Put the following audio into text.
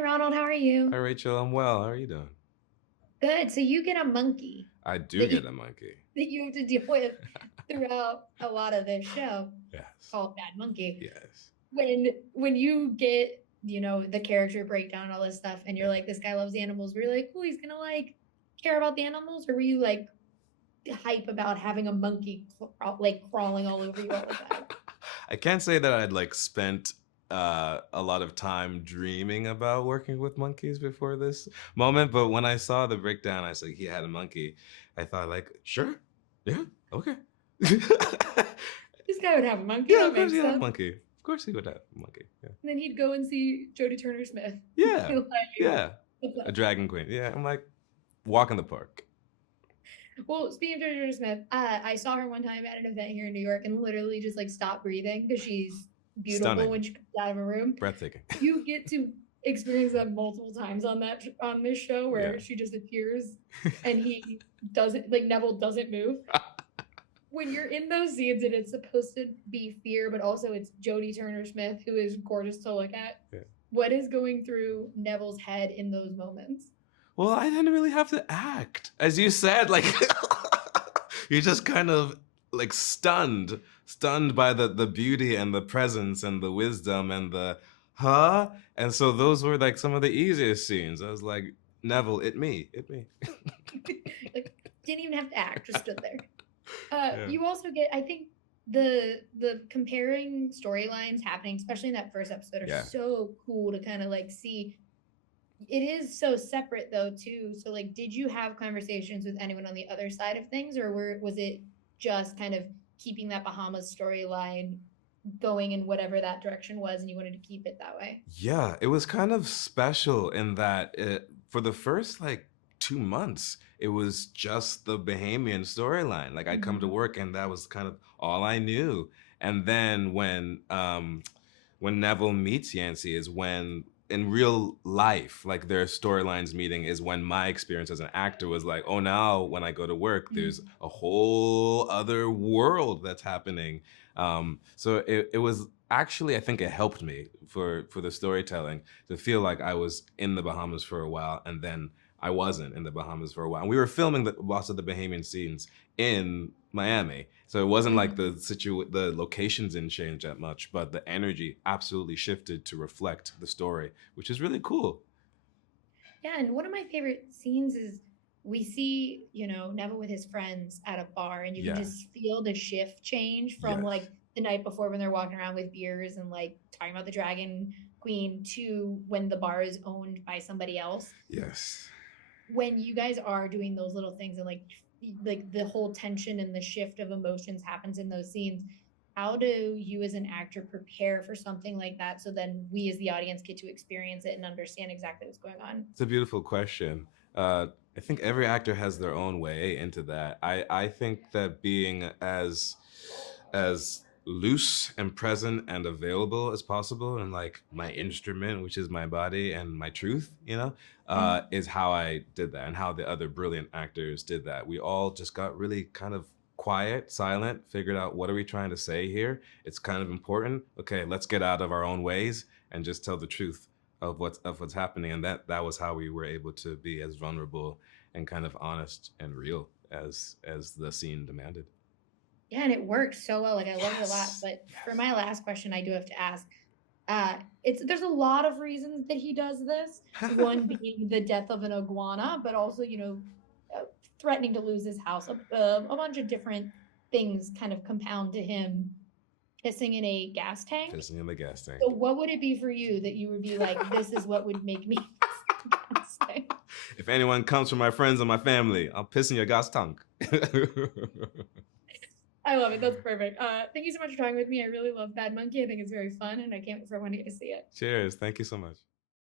Hi, Ronald. How are Hi, you? Rachel. I'm well. How are you doing? Good. So you get a monkey I do that you get a monkey. that you have to deal with throughout a lot of this show Yes. called Bad Monkey. Yes. When you get, the character breakdown and all this stuff, and Yeah. you're like, this guy loves animals, were you like, oh, he's gonna like care about the animals? Or were you like hype about having a monkey like crawling all over you all the time? I can't say that I'd like spent a lot of time dreaming about working with monkeys before this moment, but when I saw the breakdown, I said he had a monkey. I thought like, sure, yeah, okay. This guy would have a monkey, Yeah, that of course makes he'd have a sense. monkey. Of course he would have a monkey. Yeah. And then he'd go and see Jodie Turner Smith. Yeah. Like, Yeah. what's A up? dragon queen. Yeah. I'm like, walk in the park. Well, speaking of Jodie Smith, I saw her one time at an event here in New York and literally just like stopped breathing because she's beautiful Stunning. when she comes out of a room. Breathtaking. You get to experience that multiple times on this show Yeah. where she just appears and he doesn't like Neville doesn't move. When you're in those scenes and it's supposed to be fear, but also it's Jodie Turner Smith who is gorgeous to look at. Yeah. What is going through Neville's head in those moments? Well, I didn't really have to act. As you said, like you're just kind of like stunned by the beauty and the presence and the wisdom and the huh? And so those were like some of the easiest scenes. I was like, Neville, it me. Like didn't even have to act, just stood there. Yeah. You also get, I think, the comparing storylines happening, especially in that first episode, are Yeah. so cool to kind of like see. It is so separate though too. So like, did you have conversations with anyone on the other side of things, or was it just kind of keeping that Bahamas storyline going in whatever that direction was, and you wanted to keep it that way? Yeah, it was kind of special in that for the first like 2 months, it was just the Bahamian storyline. Like I'd come to work and that was kind of all I knew. And then when Neville meets Yancey is when in real life, like their storylines meeting is when my experience as an actor was like, oh, now when I go to work, there's a whole other world that's happening. So it was actually, I think it helped me for the storytelling to feel like I was in the Bahamas for a while and then I wasn't in the Bahamas for a while. And we were filming lots of the Bahamian scenes in Miami. So it wasn't like the locations didn't change that much, but the energy absolutely shifted to reflect the story, which is really cool. Yeah, and one of my favorite scenes is we see, Neville with his friends at a bar, and you can Yeah. just feel the shift change from Yes. like the night before when they're walking around with beers and like talking about the Dragon Queen to when the bar is owned by somebody else. Yes. When you guys are doing those little things and like the whole tension and the shift of emotions happens in those scenes, how do you as an actor prepare for something like that so then we as the audience get to experience it and understand exactly what's going on? It's a beautiful question. I think every actor has their own way into that. I think that being as loose and present and available as possible and like my instrument, which is my body and my truth, is how I did that and how the other brilliant actors did that. We all just got really kind of quiet, silent, figured out what are we trying to say here? It's kind of important. Okay, let's get out of our own ways and just tell the truth of what's happening. And that was how we were able to be as vulnerable and kind of honest and real as the scene demanded. Yeah, and it works so well. Like I love it a lot. Yes. But for my last question, I do have to ask. There's a lot of reasons that he does this. One being the death of an iguana, but also threatening to lose his house. A bunch of different things kind of compound to him pissing in a gas tank. Pissing in the gas tank. So what would it be for you that you would be like, this is what would make me piss in a gas tank? If anyone comes from my friends or my family, I'll piss in your gas tank. I love it. That's perfect. Thank you so much for talking with me. I really love Bad Monkey. I think it's very fun, and I can't wait for everyone to get to see it. Cheers. Thank you so much.